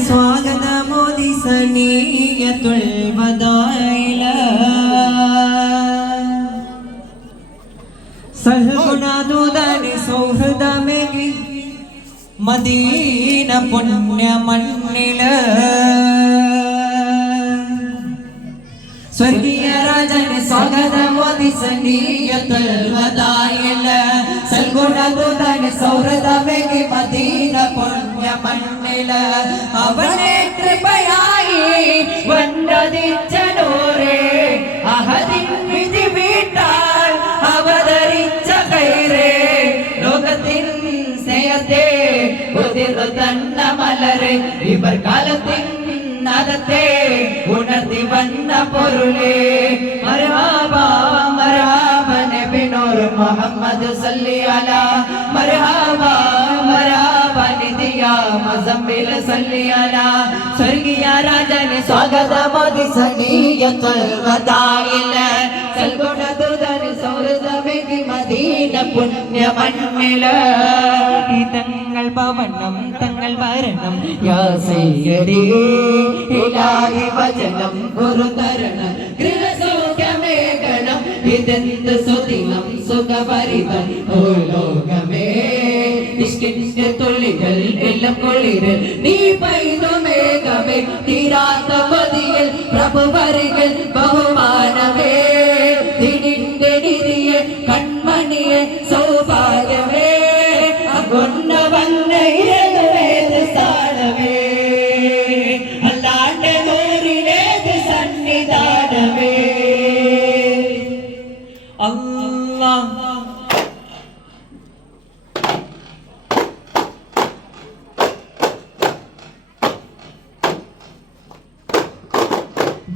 സ്വാഗതമോദി സനീയത്തുൽ വദാഇല സൽഗുണദൂതന് സൗഹൃദമേകി Medina പുണ്യ മണ്ണില് സ്വർഗീയ രാജന് സ്വാഗതമോദി സനീയത്തുൽ വദാഇല സൽഗുണദൂതന് സൗഹൃദമേകി മദീന പുണ്യ മണ്ണില് അവനെ കൃപയായി വന്നദിച്ച നൂറേ അഹദിൻ വിധി വീട്ടാൽ അവതരിച്ച കൈറേ ലോകത്തിൻ സ്നേഹത്തെ ഉതിർന്ന മലരെ ഇവർ കാലത്തിൻ നാദത്തെ ഉണർത്തി വന്ന പൊരുളേ മർഹബാ മർഹബാ നബി നൂർ മുഹമ്മദ് സല്ലി അലാ മർഹബാ മർഹബാ നിദിയാ മുസമ്മിൽ സല്ലി അലാ സ്വർഗീയ രാജന് സ്വാഗതമോദി സനീയത്തുൽ വദാഇല സൽഗുണദൂതന് സൗഹൃദമേകി മദീന പുണ്യ മണ്ണില് തങ്ങൾ ഭവനം തങ്ങൾ വരണം യാ സയ്യിദി ഇലാഹി വചനം ഗുരുതരണം ഗൃഹസൗഖ്യമേകണം ഇതെന്ത് സുദിനം സുഖഭരിതം ഓ ലോകമേ ഇഷ്കിന്റെ തുള്ളികൾ എല്ലാം കുളിര് നീ പൈതു മേഘമേ തീരാത്ത മതിയിൽ പ്രഭുവരികൾ ബഹുമാനമേ നിന്റെ നിധിയെ കൺമണിയെ സൗഭാഗ്യമേ അകൊന്ന വന്ന ഇരവേത് സ്ഥാനമേ അല്ലാണ്ട് നൂറിലേത് സന്നിധാനമേ അല്ലാഹ്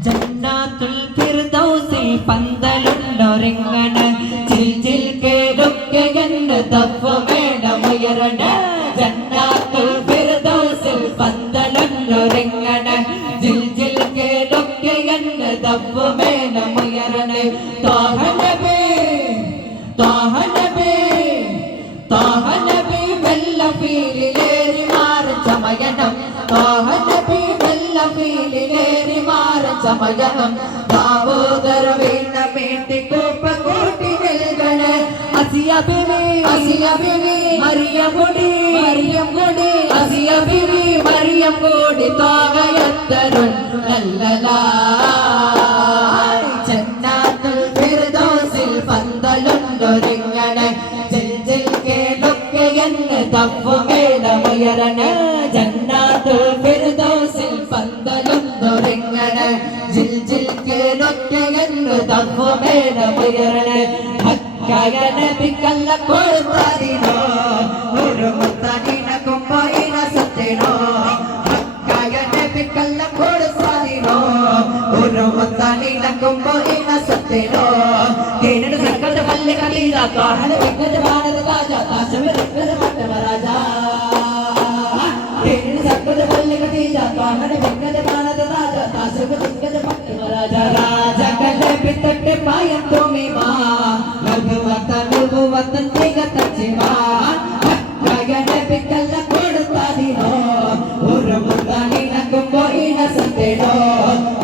ജന്നാത്തുൽ ഫിർദൗസിൽ പന്തലുണ്ടൊരുങ്ങണ ചിൽ ചിൽ കേടുക്കയെന്ന് തപ്പുമേടമുയരണ ജന്നാത്തുൽ ഫിർദൗസിൽ പന്തലുണ്ടൊരുങ്ങണ ചിൽ ചിൽ കേടുക്കയെന്ന് തപ്പുമേടമുയരണ ത്വാഹ നബി ത്വാഹ നബി ത്വാഹ നബി വെള്ളഫീലിലേറി മാറി ചമയണം ത്വാഹ നബി വെള്ളഫീലിലേറി സമയം ദാവോദര വീണ മീട്ടി കോപ്പ കൂട്ടി നൽകണ അസിയ ബിവി മറിയം കൊടി അസിയ ബിവി മറിയം കൊടി താകയത്തരുൺ നല്ലലാ ജന്നാത്തുൽ ഫിർദൗസിൽ പന്തലുണ്ടൊരുങ്ങണ ജിൽ ജിൽ കേളൊക്കെയെന്ന് തപ്പുമേടമുയരണ ജന്നാത്തുൽ ഫിർദൗസിൽ പന്തലുണ്ടൊരുങ്ങണ ജിൽ ജിൽ കേളൊക്കെയെന്ന് തപ്പുമേടമുയരണ ഹക്കായ നബിക്കല്ല കൊടുത്തതിനോ ഒരു മുത്തനിന കുമ്പയിന സത്യനോ ഹക്കായ നബിക്കല്ല കൊടുത്തതിനോ ഒരു മുത്തനിന കുമ്പയിന സത്യനോ കേനട് സക്കത പല്ലെ കലീല കാഹല വിക്കത ഭാരത രാജ താശമ രക്കത മട്ട രാജ കേനട് സക്കത പല്ലെ കലീല കാഹല വിക്കത ഭാരത രാജ താശമ രക്കത മട്ട രാജ രാജ കല്ലെ പിത്തട്ടെ പായം തോമിമാ വത്തൻ തികത്തച്ചിമാ ഹക്കായ നബിക്കല്ല കൊടുത്തതിനോ ഒരു മുത്തനിന കുമ്പയിന സത്യനോ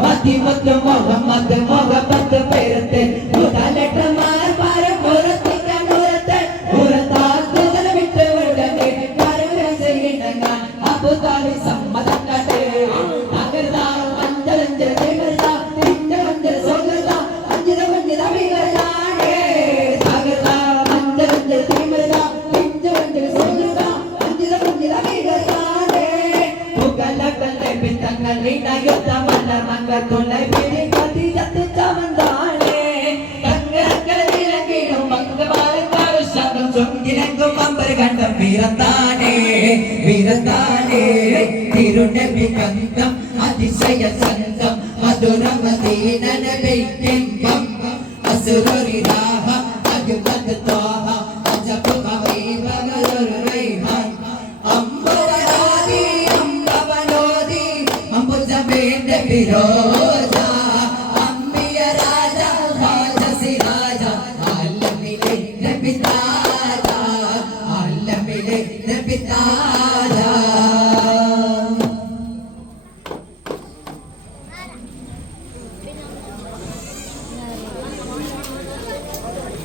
മതിമുത്ത് മുഹമ്മദ് മുഹമ്മദ് പേരത്തെ മുതലെട്ടമാർ പരമ്പുറത്തിക്കാൻ ഉറത്തെ ഉറത്താത്തുതല വിട്ട് വിടനെ കരവര ചെയ്യണ ഞാൻ അബുദാബി സമ്മതം കണ്ടേ അകർദാർ അഞ്ചലഞ്ചൽ തിമിർദ തിഞ്ചലഞ്ചൽ സൗകർദ അഞ്ചിത വഞ്ചിത വികർദാനേ അകർദാർ അഞ്ചലഞ്ചൽ തിമിർദ തിഞ്ചലഞ്ചൽ സൗകർദ അഞ്ചിത വഞ്ചിത വികർദാനേ മുകലകലെ പിത്തങ്ങൾ ഇണയുദ്ധമല്ല മംഗത്തുള്ളை പിടി കതിജത്ത് ചമന്താനേ തങ്കരക്കൽ നിലകിലും മംഗമാലക്കാർ ശബ്ദം ചൊങ്കിലെങ്കും അമ്പർ കണ്ടം വീരത്താനേ വീരത്താനേ തിരുനബി കന്തം അതിശയ സന്തം മധുരമദീന നബിക്കിമ്പം അസുരരിരാഹ അഗ്മദ് ത്വാഹ അജബ് ഹബീബ ഗലുർ റൈഹാൻ അംബവനോദി അംബവനോദി അംബുജബേന്റെ വിരോധ